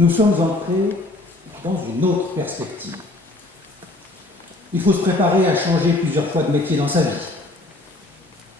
nous sommes entrés dans une autre perspective. Il faut se préparer à changer plusieurs fois de métier dans sa vie.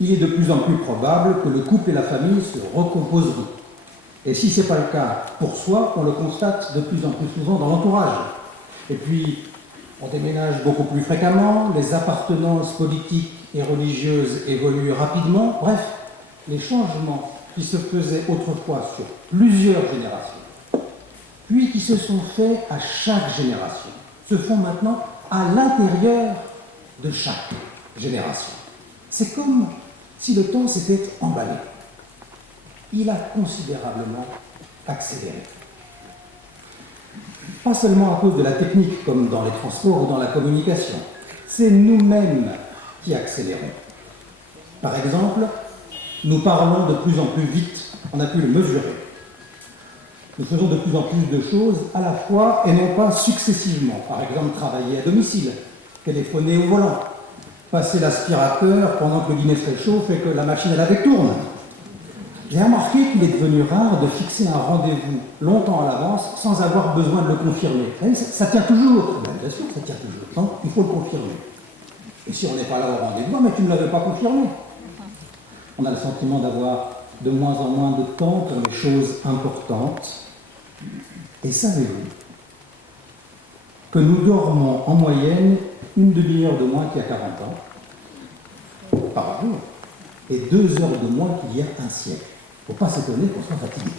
Il est de plus en plus probable que le couple et la famille se recomposeront. Et si ce n'est pas le cas pour soi, on le constate de plus en plus souvent dans l'entourage. Et puis, on déménage beaucoup plus fréquemment, les appartenances politiques et religieuses évoluent rapidement. Bref, les changements qui se faisaient autrefois sur plusieurs générations, puis qui se sont faits à chaque génération, se font maintenant à l'intérieur de chaque génération. C'est comme si le temps s'était emballé. Il a considérablement accéléré. Pas seulement à cause de la technique, comme dans les transports ou dans la communication. C'est nous-mêmes qui accélérons. Par exemple, nous parlons de plus en plus vite, on a pu le mesurer. Nous faisons de plus en plus de choses à la fois et non pas successivement. Par exemple, travailler à domicile, téléphoner au volant, passer l'aspirateur pendant que le dîner se réchauffe et que la machine à laver tourne. J'ai remarqué qu'il est devenu rare de fixer un rendez-vous longtemps à l'avance sans avoir besoin de le confirmer. Ça tient toujours. Bien sûr, ça tient toujours. Donc, il faut le confirmer. Et si on n'est pas là au rendez-vous, mais tu ne l'avais pas confirmé. On a le sentiment d'avoir de moins en moins de temps pour les choses importantes. Et savez-vous que nous dormons en moyenne une demi-heure de moins qu'il y a 40 ans par jour et 2 heures de moins qu'il y a un siècle. Il ne faut pas s'étonner qu'on soit fatigué.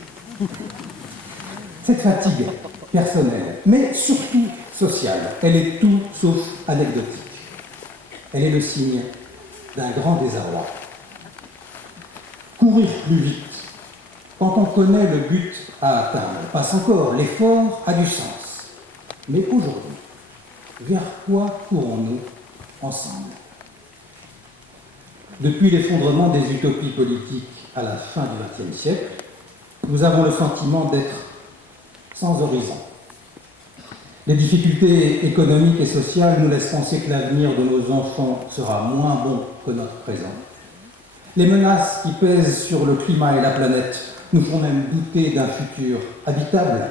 Cette fatigue personnelle, mais surtout sociale, elle est tout sauf anecdotique. Elle est le signe d'un grand désarroi. Courir plus vite, quand on connaît le but à atteindre, passe encore, l'effort a du sens. Mais aujourd'hui, vers quoi courons-nous ensemble? Depuis l'effondrement des utopies politiques à la fin du XXe siècle, nous avons le sentiment d'être sans horizon. Les difficultés économiques et sociales nous laissent penser que l'avenir de nos enfants sera moins bon que notre présent. Les menaces qui pèsent sur le climat et la planète nous font même douter d'un futur habitable.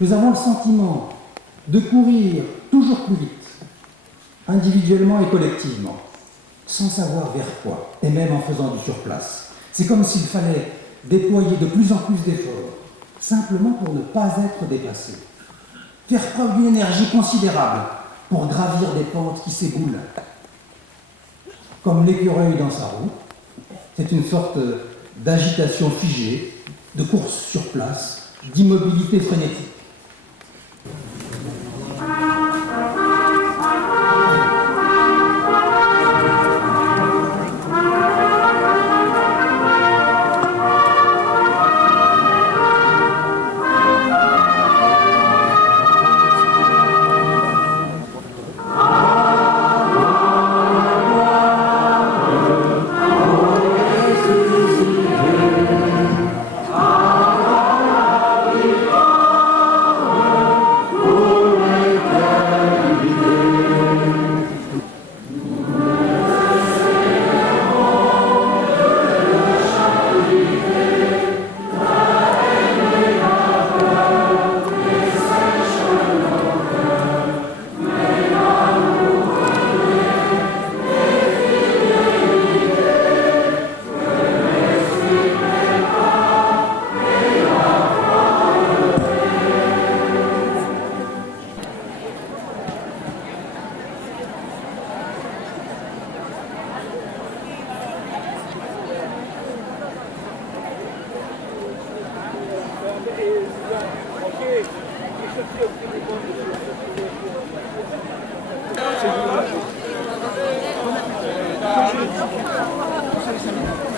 Nous avons le sentiment de courir toujours plus vite, individuellement et collectivement, sans savoir vers quoi, et même en faisant du surplace. C'est comme s'il fallait déployer de plus en plus d'efforts, simplement pour ne pas être dépassé. Faire preuve d'une énergie considérable pour gravir des pentes qui s'éboulent. Comme l'écureuil dans sa roue, c'est une sorte d'agitation figée, de course sur place, d'immobilité frénétique. C'est